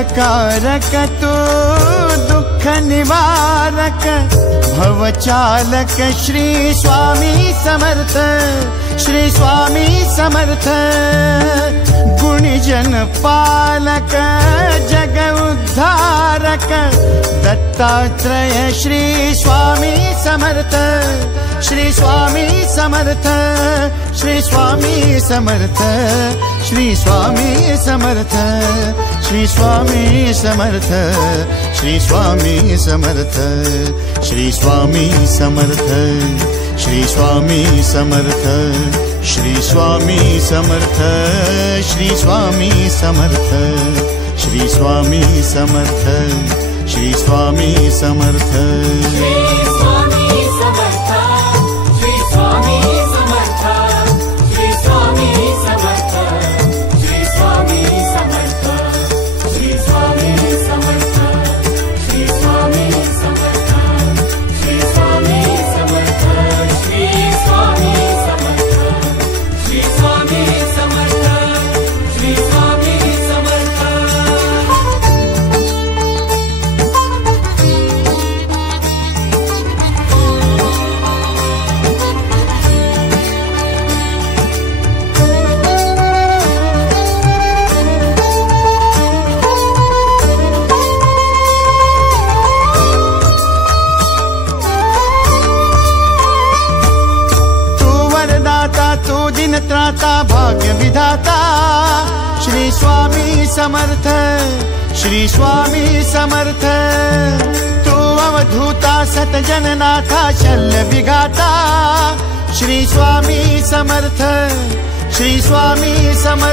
सुखकारक तू दुख निवारक भवचालक श्री स्वामी समर्थ, श्री स्वामी समर्थ। गुणजन पालक जग उद्धारक दत्तात्रेय श्री स्वामी समर्थ, श्री स्वामी समर्थ, श्री स्वामी समर्थ, श्री स्वामी समर्थ, श्री स्वामी समर्थ, श्री स्वामी समर्थ, श्री स्वामी समर्थ, श्री स्वामी समर्थ, श्री स्वामी समर्थ, श्री स्वामी समर्थ, श्री स्वामी समर्थ, श्री स्वामी समर्थ। दिन त्राता भाग्य विधाता श्री स्वामी समर्थ, श्री स्वामी समर्थ। तू अवधूता सतजननाथा शल्य विघाता श्री स्वामी समर्थ, श्री स्वामी समर्थ।